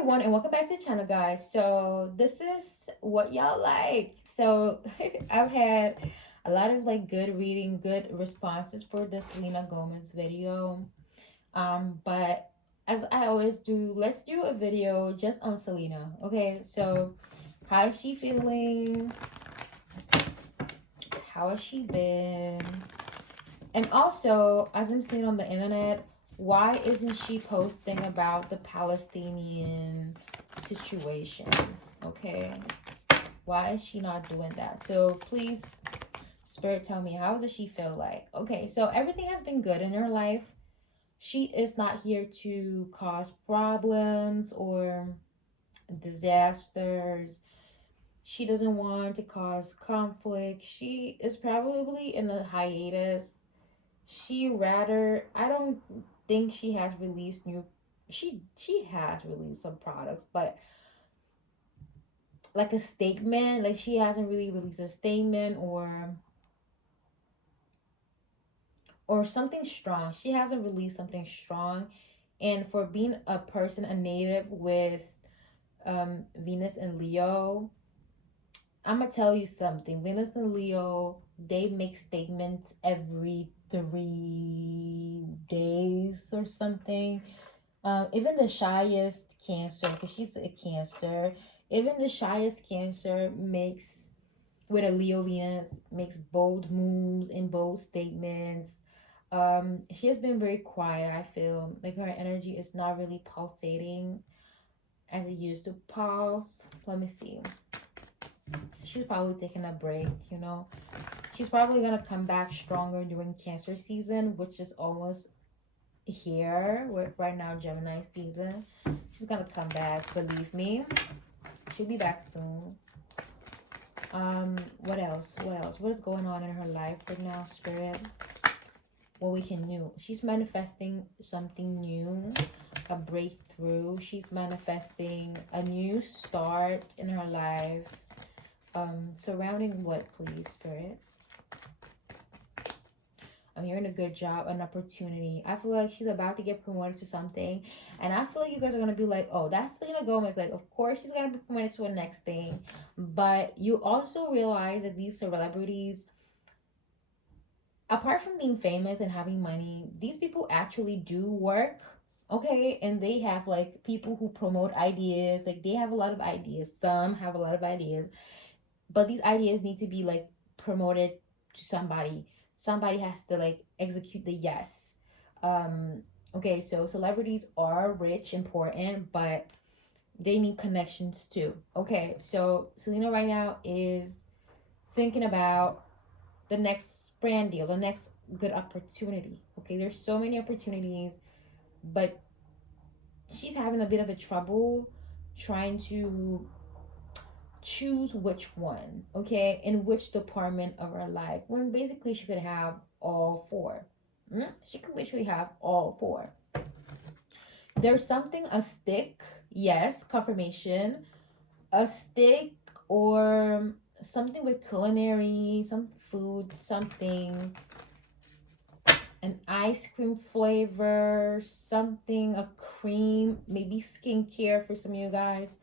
everyone, and welcome back to the channel, guys. So this is what y'all like. So I've had a lot of like good reading, good responses for the Selena Gomez video. But as I always do, let's do a video just on Selena. Okay, so how is she feeling? How has she been? And also, as I'm seeing on the internet, why isn't she posting about the Palestinian situation? Okay. Why is she not doing that? So please, Spirit, tell me, how does she feel like? Okay, so everything has been good in her life. She is not here to cause problems or disasters. She doesn't want to cause conflict. She is probably in a hiatus. I don't think she has released new she has released some products, but like a statement, like she hasn't really released a statement or something strong. She hasn't released something strong. And for being a person, a native with Venus and Leo, I'm gonna tell you something. Venus and Leo, they make statements every 3 days or something. Even the shyest Cancer, because she's a Cancer, even the shyest Cancer makes, with a Leo Venus, makes bold moves and bold statements. She has been very quiet. I feel like her energy is not really pulsating as it used to pulse. Let me see. She's probably taking a break, you know. She's probably gonna come back stronger during Cancer season, which is almost here. We're right now Gemini season. She's gonna come back, believe me. She'll be back soon. What else? What is going on in her life right now, Spirit? What we can do. She's manifesting something new, a breakthrough. She's manifesting a new start in her life. Surrounding what, please, Spirit? I'm hearing a good job, an opportunity. I feel like she's about to get promoted to something. And I feel like you guys are going to be like, oh, that's Selena Gomez. Like, of course she's going to be promoted to a next thing. But you also realize that these celebrities, apart from being famous and having money, these people actually do work. Okay. And they have like people who promote ideas. Like, they have a lot of ideas. Some have a lot of ideas. But these ideas need to be like promoted to somebody. Somebody has to like execute the yes. Okay, so celebrities are rich, important, but they need connections too. Okay, so Selena right now is thinking about the next brand deal, the next good opportunity. Okay, there's so many opportunities, but she's having a bit of a trouble trying to choose which one, okay, in which department of her life, when basically she could have all four. She could literally have all four. There's something, a stick, yes, confirmation, a stick or something with culinary, some food, something, an ice cream flavor, something, a cream, maybe skincare for some of you guys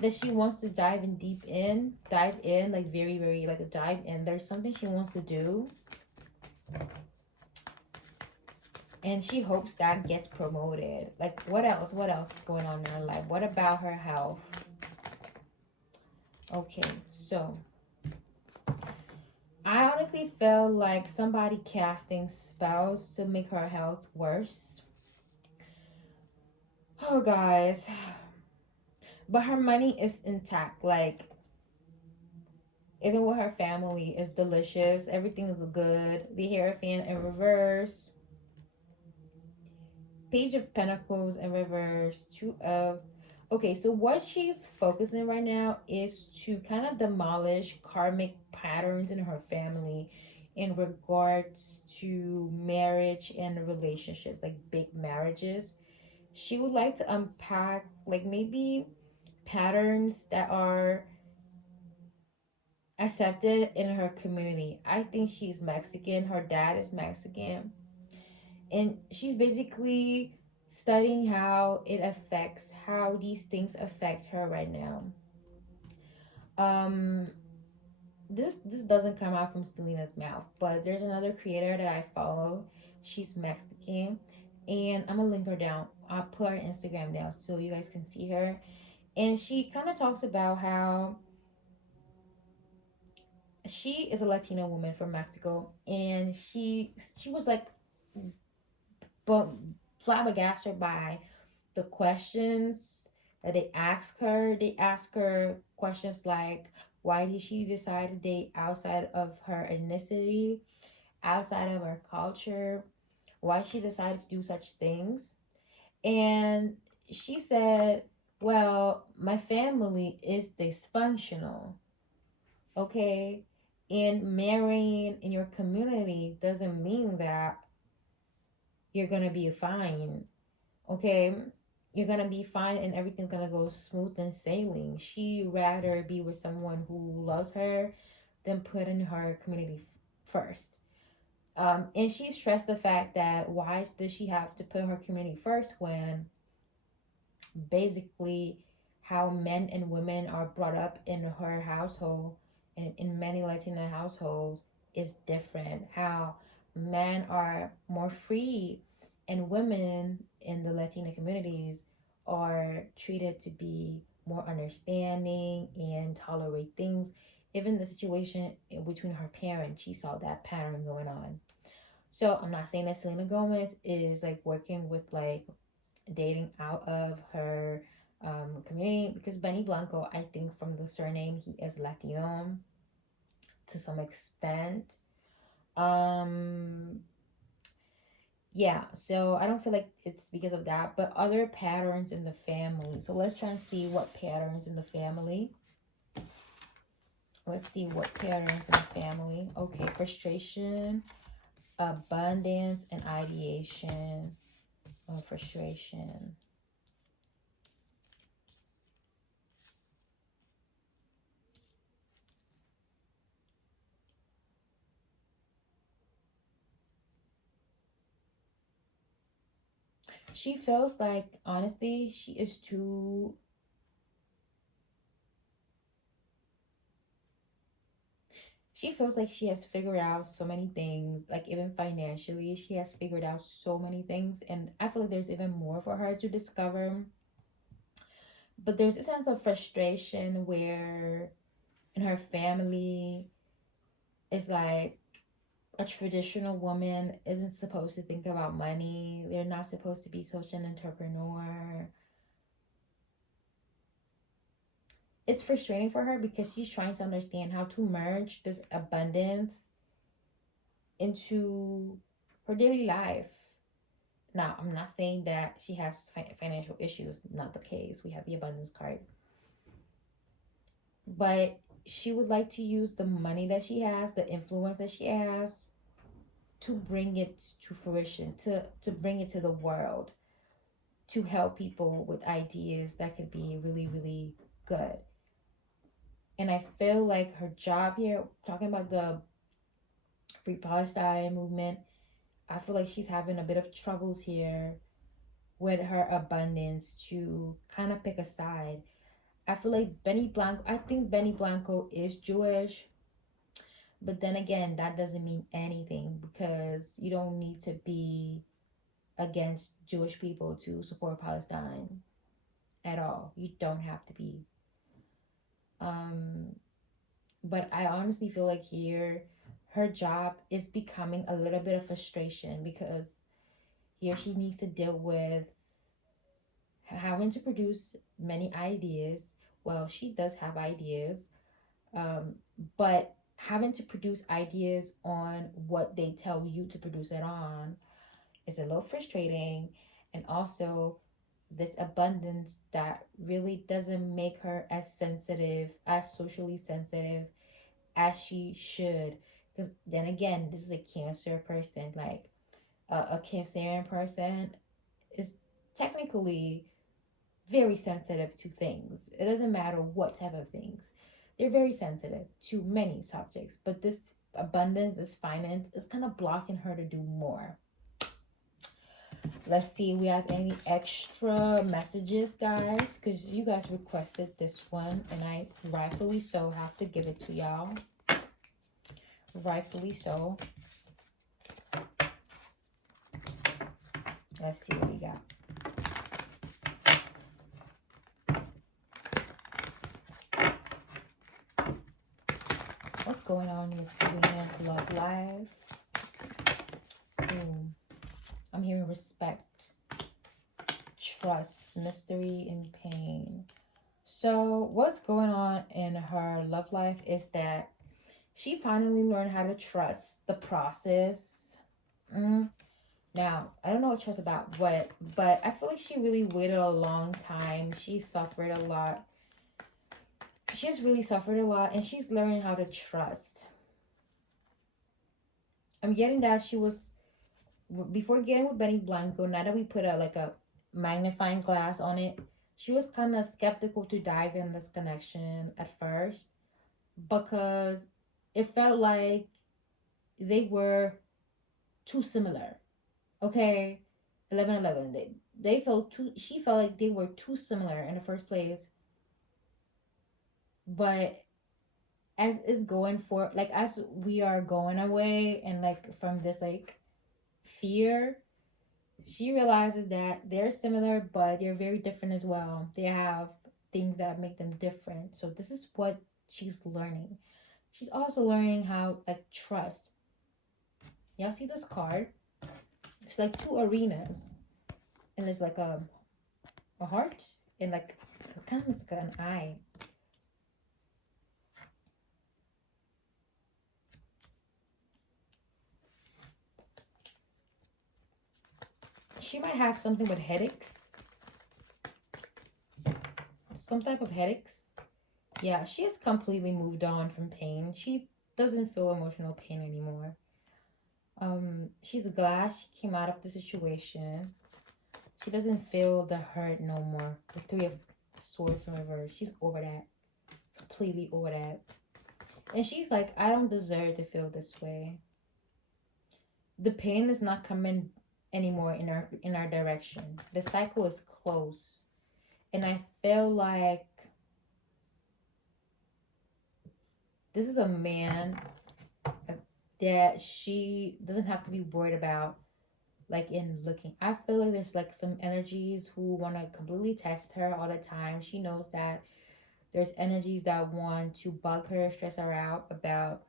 that she wants to dive in, like very, very, like a dive in. There's something she wants to do. And she hopes that gets promoted. Like, what else? What else is going on in her life? What about her health? Okay, so I honestly felt like somebody casting spells to make her health worse. Oh, guys. But her money is intact. Like, even with her family, is delicious. Everything is good. The Hierophant in reverse. Page of Pentacles in reverse. Two of... Okay, so what she's focusing right now is to kind of demolish karmic patterns in her family in regards to marriage and relationships, like big marriages. She would like to unpack, like, maybe patterns that are accepted in her community. I think she's Mexican. Her dad is Mexican. And she's basically studying how it affects, how these things affect her right now. Um, this doesn't come out from Selena's mouth, but there's another creator that I follow. She's Mexican, and I'm gonna link her down. I'll put her Instagram down so you guys can see her. And she kind of talks about how she is a Latina woman from Mexico, and she was like, but flabbergasted by the questions that they ask her. They ask her questions like, why did she decide to date outside of her ethnicity, outside of her culture? Why she decided to do such things? And she said, well, my family is dysfunctional, okay? And marrying in your community doesn't mean that you're gonna be fine, okay? You're gonna be fine and everything's gonna go smooth and sailing. She rather be with someone who loves her than putting her community first. And she stressed the fact that why does she have to put her community first when basically how men and women are brought up in her household and in many Latina households is different. How men are more free and women in the Latina communities are treated to be more understanding and tolerate things. Even the situation between her parents, she saw that pattern going on. So I'm not saying that Selena Gomez is like working with like dating out of her community, because Benny Blanco, I think from the surname, he is Latino to some extent. Um, yeah, so I don't feel like it's because of that, but other patterns in the family. So let's try and see what patterns in the family. Let's see what patterns in the family. Okay, frustration, abundance, and ideation. Oh, frustration. She feels like, honestly, she is too. She feels like she has figured out so many things, like even financially, she has figured out so many things. And I feel like there's even more for her to discover. But there's a sense of frustration where in her family, it's like a traditional woman isn't supposed to think about money. They're not supposed to be such an entrepreneur. It's frustrating for her because she's trying to understand how to merge this abundance into her daily life. Now, I'm not saying that she has financial issues, not the case. We have the abundance card. But she would like to use the money that she has, the influence that she has, to bring it to fruition, to bring it to the world, to help people with ideas that could be really, really good. And I feel like her job here, talking about the Free Palestine movement, I feel like she's having a bit of troubles here with her abundance to kind of pick a side. I feel like I think Benny Blanco is Jewish, but then again, that doesn't mean anything because you don't need to be against Jewish people to support Palestine at all. You don't have to be. Um, but I honestly feel like here, her job is becoming a little bit of frustration because here she needs to deal with having to produce many ideas. Well, she does have ideas, um, but having to produce ideas on what they tell you to produce it on is a little frustrating. And also, this abundance that really doesn't make her as sensitive, as socially sensitive as she should. Because then again, this is a cancer person. Like a cancerian person is technically very sensitive to things. It doesn't matter what type of things. They're very sensitive to many subjects, but this abundance, this finance is kind of blocking her to do more. Let's see if we have any extra messages, guys, because you guys requested this one, and I rightfully so have to give it to y'all. Rightfully so. Let's see what we got. What's going on with Selena's love life? Ooh, I'm hearing respect, trust, mystery, and pain. So what's going on in her love life is that she finally learned how to trust the process. Now, I don't know what trust about what, but I feel like she really waited a long time. She suffered a lot. She's really suffered a lot, and she's learning how to trust. I'm getting that she was, before getting with Benny Blanco, now that we put a magnifying glass on it, she was kind of skeptical to dive in this connection at first because it felt like they were too similar. Okay, 11-11. They felt too. She felt like they were too similar in the first place. But as it's going for like as we are going away and like from this like fear, she realizes that they're similar, but they're very different as well. They have things that make them different. So this is what she's learning. She's also learning how like trust. Y'all see this card? It's like two arenas, and there's like a heart and like kind of like an eye. She might have something with headaches, some type of headaches. Yeah, she has completely moved on from pain. She doesn't feel emotional pain anymore. She's glad she came out of the situation. She doesn't feel the hurt no more. The three of swords in reverse. She's over that. Completely over that. And she's like, I don't deserve to feel this way. The pain is not coming anymore in our direction. The cycle is closed. And I feel like this is a man that she doesn't have to be worried about like in looking. I feel like there's like some energies who want to completely test her all the time. She knows that there's energies that want to bug her, stress her out about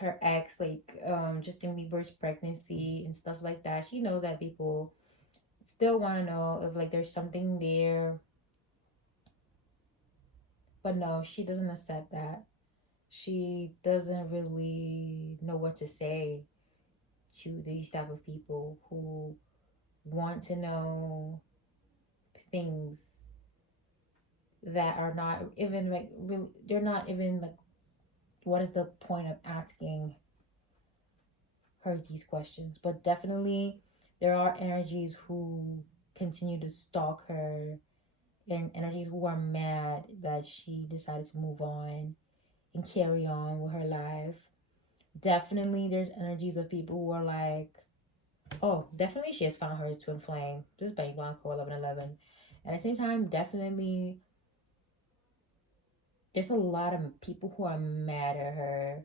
her ex, like Justin Bieber's pregnancy and stuff like that. She knows that people still want to know if like there's something there, but no, she doesn't accept that. She doesn't really know what to say to these type of people who want to know things that are not even like really, they're not even like, what is the point of asking her these questions? But definitely there are energies who continue to stalk her, and energies who are mad that she decided to move on and carry on with her life. Definitely there's energies of people who are like, oh, definitely she has found her twin flame. This is Benny Blanco 11-11. At the same time, definitely there's a lot of people who are mad at her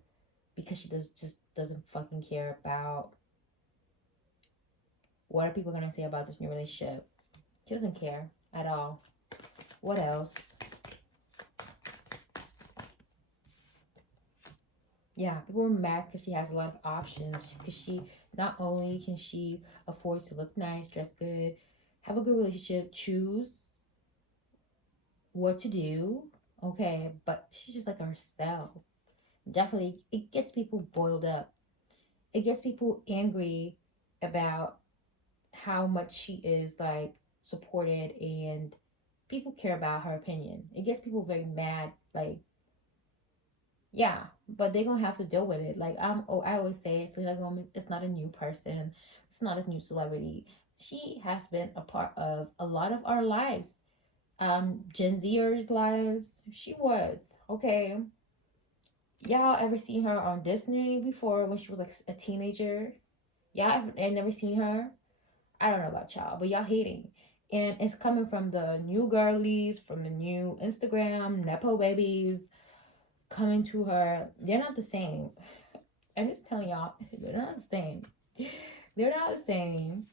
because she just doesn't fucking care about what are people gonna say about this new relationship. She doesn't care at all. What else? Yeah, people are mad because she has a lot of options. Because she not only can she afford to look nice, dress good, have a good relationship, choose what to do, okay, but she's just like herself. Definitely, it gets people boiled up. It gets people angry about how much she is like supported and people care about her opinion. It gets people very mad. Like, yeah, but they're gonna have to deal with it. Like, I always say, Selena Gomez is not a new person. It's not a new celebrity. She has been a part of a lot of our lives. Gen Zers' lives. She was okay. Y'all ever seen her on Disney before when she was like a teenager? Yeah, I've never seen her. I don't know about y'all, but y'all hating. And it's coming from the new girlies, from the new Instagram, Nepo babies coming to her. They're not the same. I'm just telling y'all, they're not the same. They're not the same.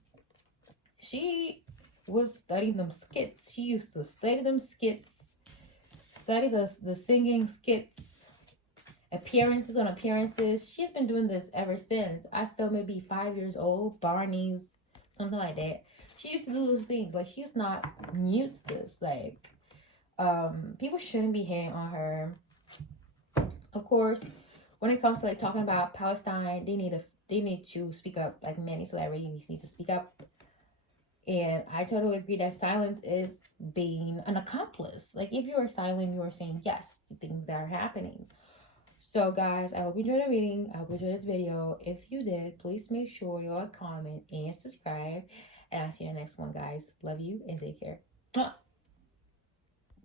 She was studying them skits. She used to study them skits, study the singing skits, appearances on appearances. She's been doing this ever since I felt maybe 5 years old. Barney's, something like that. She used to do those things. Like, she's not new to this. Like, people shouldn't be hating on her. Of course, when it comes to like talking about Palestine, they need to speak up. Like, many celebrities need to speak up. And I totally agree that silence is being an accomplice. Like, if you are silent, you are saying yes to things that are happening. So, guys, I hope you enjoyed the reading. I hope you enjoyed this video. If you did, please make sure you like, comment, and subscribe. And I'll see you in the next one, guys. Love you and take care.